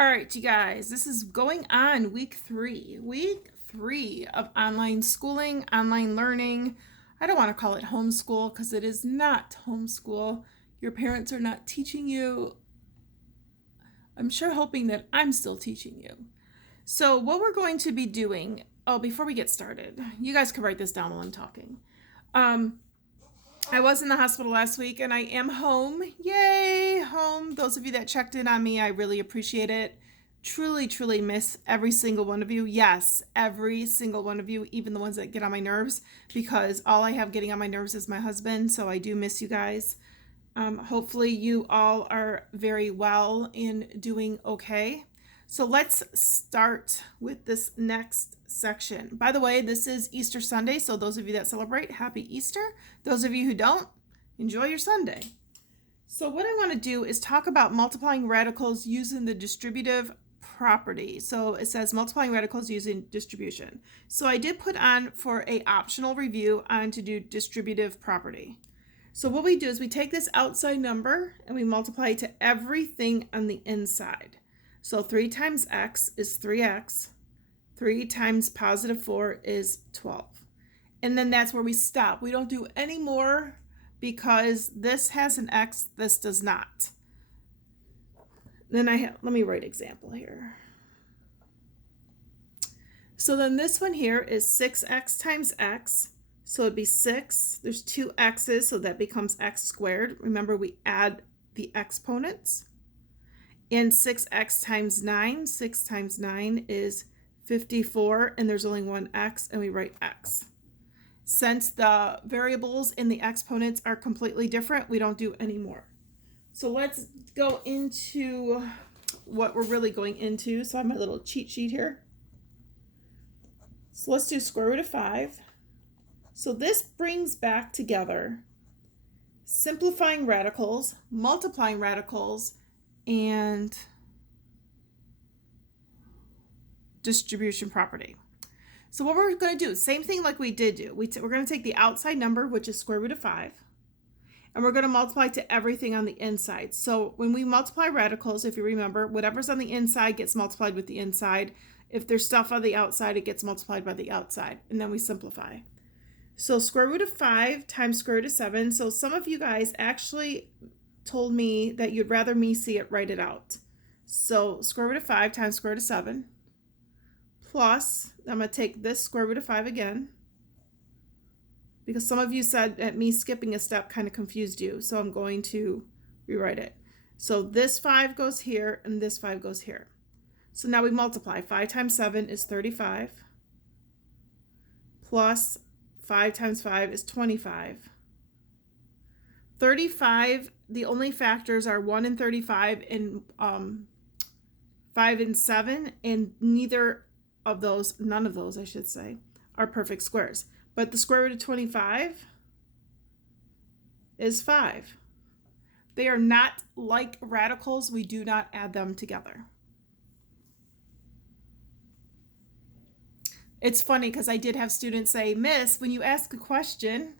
All right, you guys, this is going on week three. Week three of online schooling, online learning. I don't want to call it homeschool because it is not homeschool. Your parents are not teaching you. I'm sure hoping that I'm still teaching you. So, what we're going to be doing, before we get started, you guys can write this down while I'm talking. Um, I was in the hospital last week and I am home. Yay, home. Those of you that checked in on me, I really appreciate it. Truly, truly miss every single one of you. Yes, every single one of you, even the ones that get on my nerves, because all I have getting on my nerves is my husband. So I do miss you guys. Hopefully, you all are very well and doing okay. So let's start with this next section. By the way, this is Easter Sunday, so those of you that celebrate, happy Easter. Those of you who don't, enjoy your Sunday. So what I want to do is talk about multiplying radicals using the distributive property. So it says multiplying radicals using distribution. So I did put on for a optional review on to do distributive property. So what we do is we take this outside number and we multiply it to everything on the inside. So 3 times x is 3x. 3 times positive 4 is 12. And then that's where we stop. We don't do any more because this has an x, this does not. Then let me write example here. So then this one here is 6x times x. So it'd be 6. There's 2 x's, so that becomes x squared. Remember, we add the exponents. And 6x times 9. 6 times 9 is 54, and there's only one x, and we write x. Since the variables in the exponents are completely different, we don't do any more. So let's go into what we're really going into. So I have my little cheat sheet here. So let's do square root of 5. So this brings back together simplifying radicals, multiplying radicals, and distribution property. So what we're going to do, same thing like we did do. We're going to take the outside number, which is square root of 5, and we're going to multiply to everything on the inside. So when we multiply radicals, if you remember, whatever's on the inside gets multiplied with the inside. If there's stuff on the outside, it gets multiplied by the outside, and then we simplify. So square root of 5 times square root of 7. So some of you guys actually told me that you'd rather me see it write it out. So square root of 5 times square root of 7 plus, I'm going to take this square root of 5 again, because some of you said that me skipping a step kind of confused you, so I'm going to rewrite it. So this 5 goes here, and this 5 goes here. So now we multiply. 5 times 7 is 35, plus 5 times 5 is 25. 35, the only factors are 1 and 35 and 5 and 7, and none of those, I should say, are perfect squares. But the square root of 25 is 5. They are not like radicals. We do not add them together. It's funny because I did have students say, Miss, when you ask a question,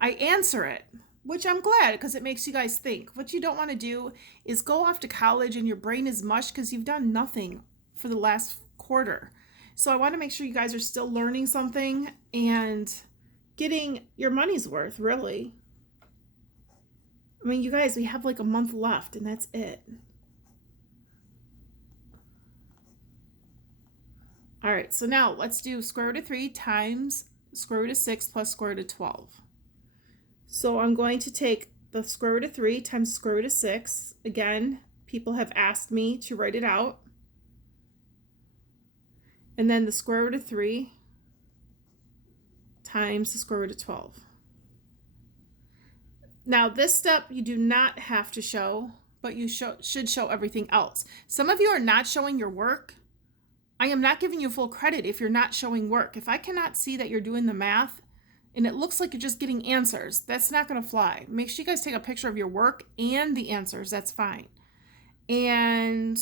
I answer it, which I'm glad because it makes you guys think. What you don't want to do is go off to college and your brain is mush because you've done nothing for the last quarter. So I want to make sure you guys are still learning something and getting your money's worth, really. I mean, you guys, we have like a month left and that's it. All right, so now let's do square root of 3 times square root of 6 plus square root of 12. So I'm going to take the square root of 3 times square root of 6. Again, people have asked me to write it out. And then the square root of 3 times the square root of 12. Now this step you do not have to show, but you should show everything else. Some of you are not showing your work. I am not giving you full credit if you're not showing work. If I cannot see that you're doing the math and it looks like you're just getting answers, that's not going to fly. Make sure you guys take a picture of your work and the answers. That's fine. And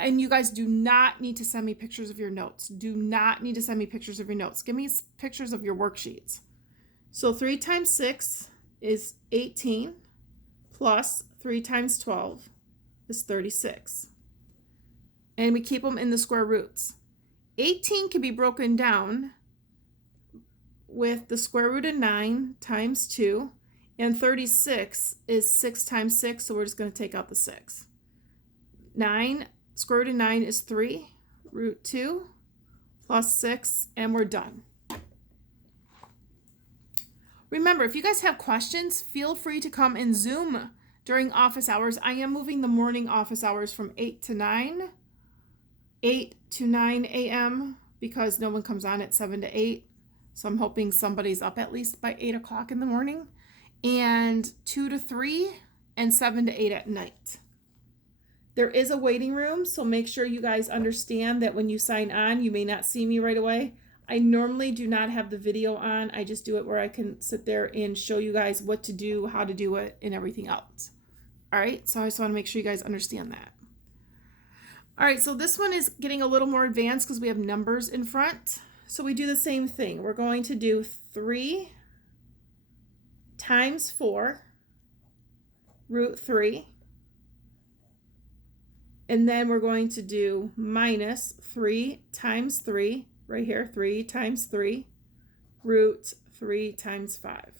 you guys do not need to send me pictures of your notes. Do not need to send me pictures of your notes. Give me pictures of your worksheets. So 3 times 6 is 18 plus 3 times 12 is 36. And we keep them in the square roots. 18 can be broken down with the square root of 9 times 2. And 36 is 6 times 6, so we're just going to take out the 6. 9, square root of 9 is 3, root 2, plus 6, and we're done. Remember, if you guys have questions, feel free to come and Zoom during office hours. I am moving the morning office hours from 8 to 9 a.m. because no one comes on at 7 to 8. So I'm hoping somebody's up at least by 8 o'clock in the morning. And 2 to 3 and 7 to 8 at night. There is a waiting room, so make sure you guys understand that when you sign on, you may not see me right away. I normally do not have the video on. I just do it where I can sit there and show you guys what to do, how to do it, and everything else. All right, so I just want to make sure you guys understand that. All right, so this one is getting a little more advanced because we have numbers in front. So we do the same thing. We're going to do 3 times 4, root 3. And then we're going to do minus 3 times 3, right here, 3 times 3, root 3 times 5.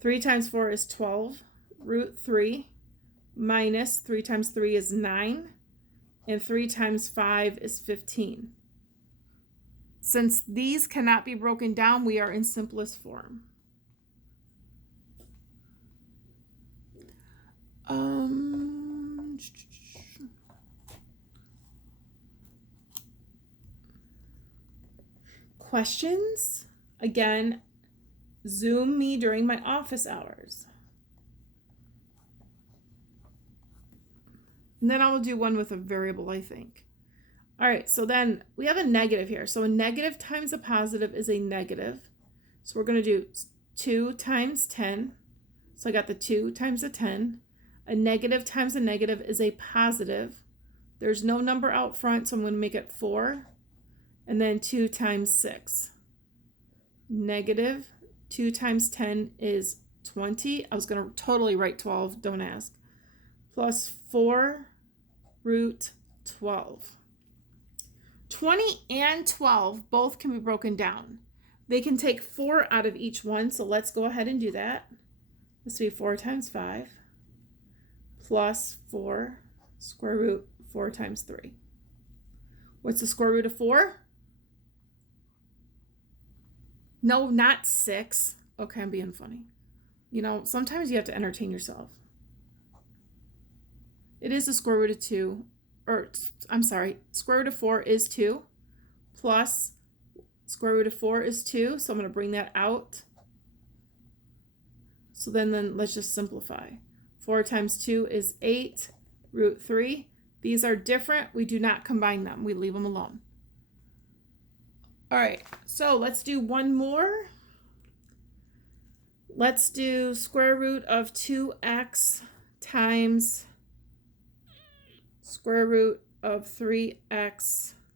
3 times 4 is 12, root 3, minus 3 times 3 is 9, and 3 times 5 is 15. Since these cannot be broken down, we are in simplest form. Questions? Again, Zoom me during my office hours. And then I will do one with a variable, I think. All right, so then we have a negative here. So a negative times a positive is a negative. So we're going to do 2 times 10. So I got the 2 times a 10. A negative times a negative is a positive. There's no number out front, so I'm going to make it 4. And then 2 times 6. Negative 2 times 10 is 20. I was going to totally write 12, don't ask. Plus 4 root 12. 20 and 12 both can be broken down. They can take 4 out of each one, so let's go ahead and do that. This will be 4 times 5 plus 4 square root 4 times 3. What's the square root of 4? No, not 6. Okay, I'm being funny. You know, sometimes you have to entertain yourself. It is the square root of 2, or I'm sorry, square root of 4 is 2, plus square root of 4 is 2, so I'm going to bring that out. So then let's just simplify. 4 times 2 is 8, root 3. These are different. We do not combine them. We leave them alone. All right, so let's do one more. Let's do square root of 2x times square root of 3x